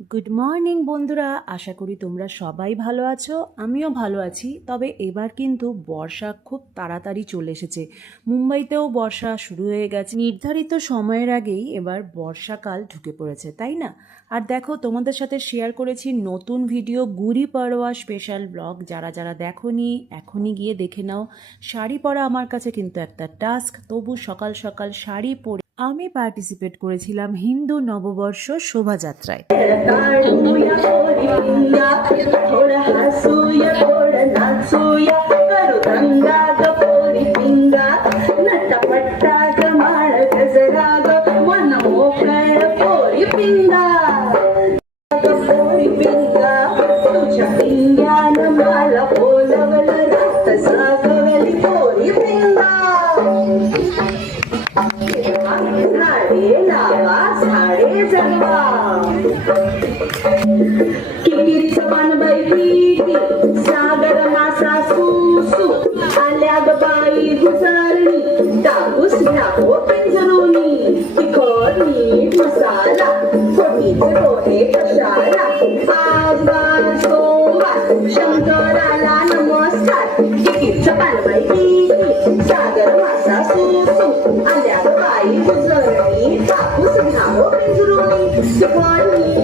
Good morning বন্ধুরা। আশা করি তোমরা সবাই ভালো আছো, আমিও ভালো আছি। তবে এবার কিন্তু বর্ষা খুব তাড়াতাড়ি চলে এসেছে। মুম্বাইতেও বর্ষা শুরু হয়ে গেছে। নির্ধারিত সময়ের আগেই এবার বর্ষাকাল ঢুকে পড়েছে, তাই না? আর দেখো, তোমাদের সাথে শেয়ার করেছি নতুন ভিডিও গুড়ি পাড়োয়া স্পেশাল ব্লগ যারা যারা দেখোনি, এখনই গিয়ে দেখে নাও। শাড়ি পরা আমার কাছে কিন্তু একটা টাস্ক তবু সকাল সকাল শাড়ি পরে আমি পার্টিসিপেট করেছিলাম হিন্দু নববর্ষ শোভাযাত্রায় Yeah. कितीच पानबाई किती सागर मासा सुसू आल्या ग बाई घुसरणी टाकूस नको पिंजरोनी तिखट मीठ मसाला फोडणीचे पोहे कशाला आज वार शंकराला नमस्कार कितीच पानबाई किती सागर मासा सुसू आल्या ग बाई घुसरणी टाकूस नको पिंजरोनी तिखट मीठ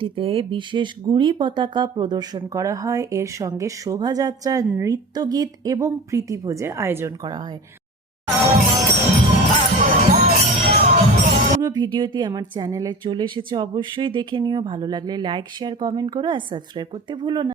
দিনটিতে বিশেষ গুড়ি পতাকা প্রদর্শন করা হয়। এর সঙ্গে শোভাযাত্রা নৃত্য গীত এবং প্রীতিভোজের আয়োজন করা হয়। পুরো ভিডিওটি আমার চ্যানেলে চলে এসেছে। অবশ্যই দেখে নিও। ভালো লাগলে লাইক, শেয়ার, কমেন্ট করো আর সাবস্ক্রাইব করতে ভুলো না।